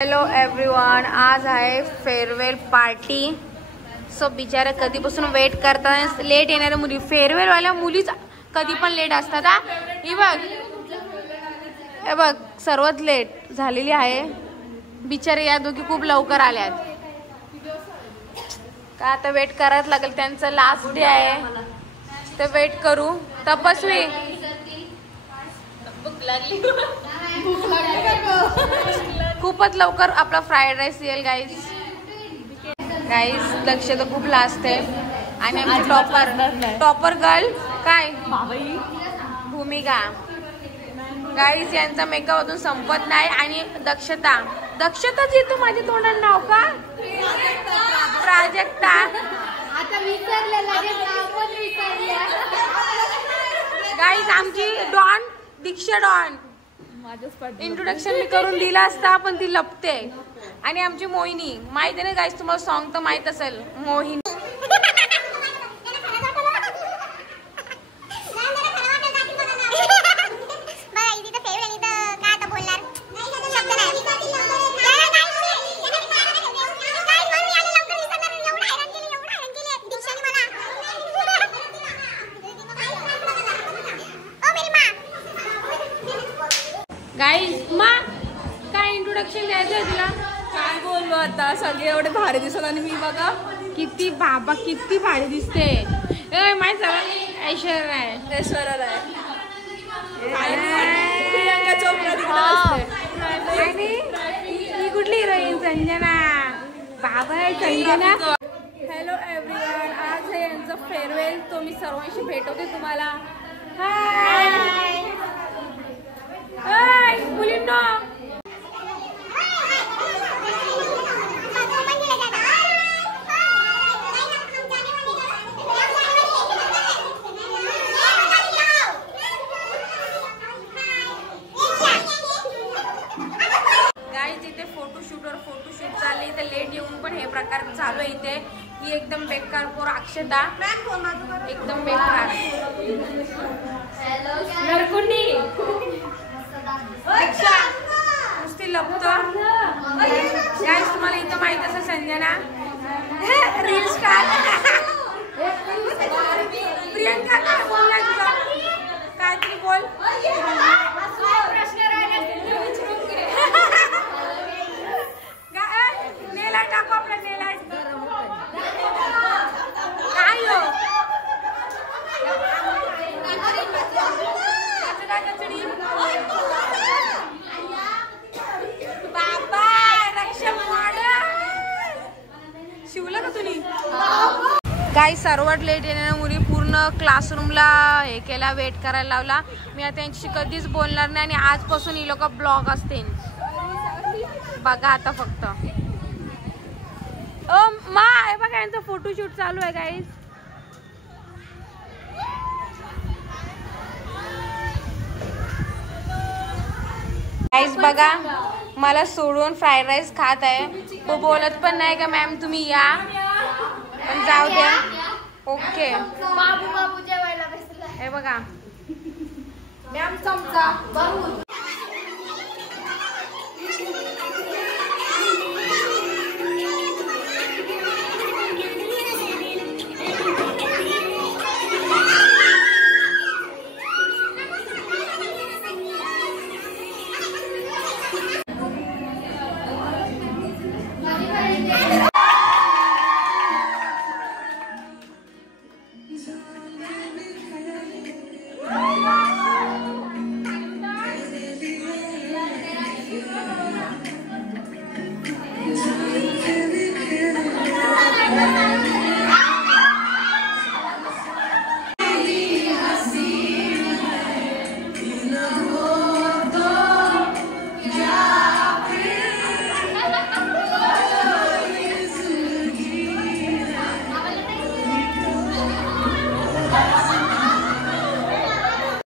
Hello everyone, आज आहे farewell party. So बिचारे कधीपासून वेट करतात. लेट येणाऱ्या मुली, फेअरवेल वाल्या मुलीच कधी पण लेट असतात. हे बघ सर्वात लेट झालेली आहे. बिचारे या दोघी खूप लवकर आल्यात. का आता वेट करायला लागेल, त्यांचं लास्ट डे आहे तर वेट करू. तपस्वी खूपच लवकर आपला फ्राईड राईस येईल. गाईज लक्ष तर खूप लास्ट आहे. आणि आमची टॉपर गर्ल काय भूमिका. गाईज यांचा मेकअप अजून संपत नाही. आणि दक्षताच येतो माझ्या तोंडात नाव का प्राजक्ता. गाईज आमची डॉन दीक्षा डॉन. इंट्रोडक्शन मी करून दिला असता पण ती लपते. आणि आमची मोहिनी माहिती आहे ना गाईज, तुम्हाला सॉन्ग तर माहित असेल मोहिनी. गाईज मा काय इंट्रोडक्शन द्यायचं आहे तुला? काय बोललो आता, सगळे एवढे भारी दिसत आणि मी बघा किती भारी दिसते. माहित ऐश्वर्या आहे. प्रियांका चोपडा आणि ही कुठली हिरोईन? संजना. बाबा आहे संजना. हॅलो एव्हरीवन, आज आहे यांचं फेअरवेल. तो मी सर्वांशी भेटवते तुम्हाला. हाय मुलींनो. गाईज इथे फोटोशूट चालले. इथे लेट येऊन पण हे प्रकार चालू आहे इथे. ही एकदम बेकार पोर अक्षता, एकदम बेकार. नुसती लपतं. गाईज तुम्हाला इथं माहित असेल संजना रील स्टार. प्रियंका काय बोलला तुझा? काय तरी बोल. नेला टाकू आपला नेला. काय हो बाबा रक्षा शिवलं का तुम्ही? काही सर्वात लेट येणाऱ्या मुली पूर्ण क्लासरूमला हे केला, वेट करायला लावला. मी आता यांच्याशी कधीच बोलणार नाही. आणि आजपासून ही लोक ब्लॉग असते बघा आता फक्त. मा हे बघा यांचं फोटोशूट चालू आहे गाईज. गाईज बघा मला सोडून फ्राईड राईस खात आहे. तो बोलत पण नाही का मॅम तुम्ही या, पण जाऊ द्या. ओके हे बघा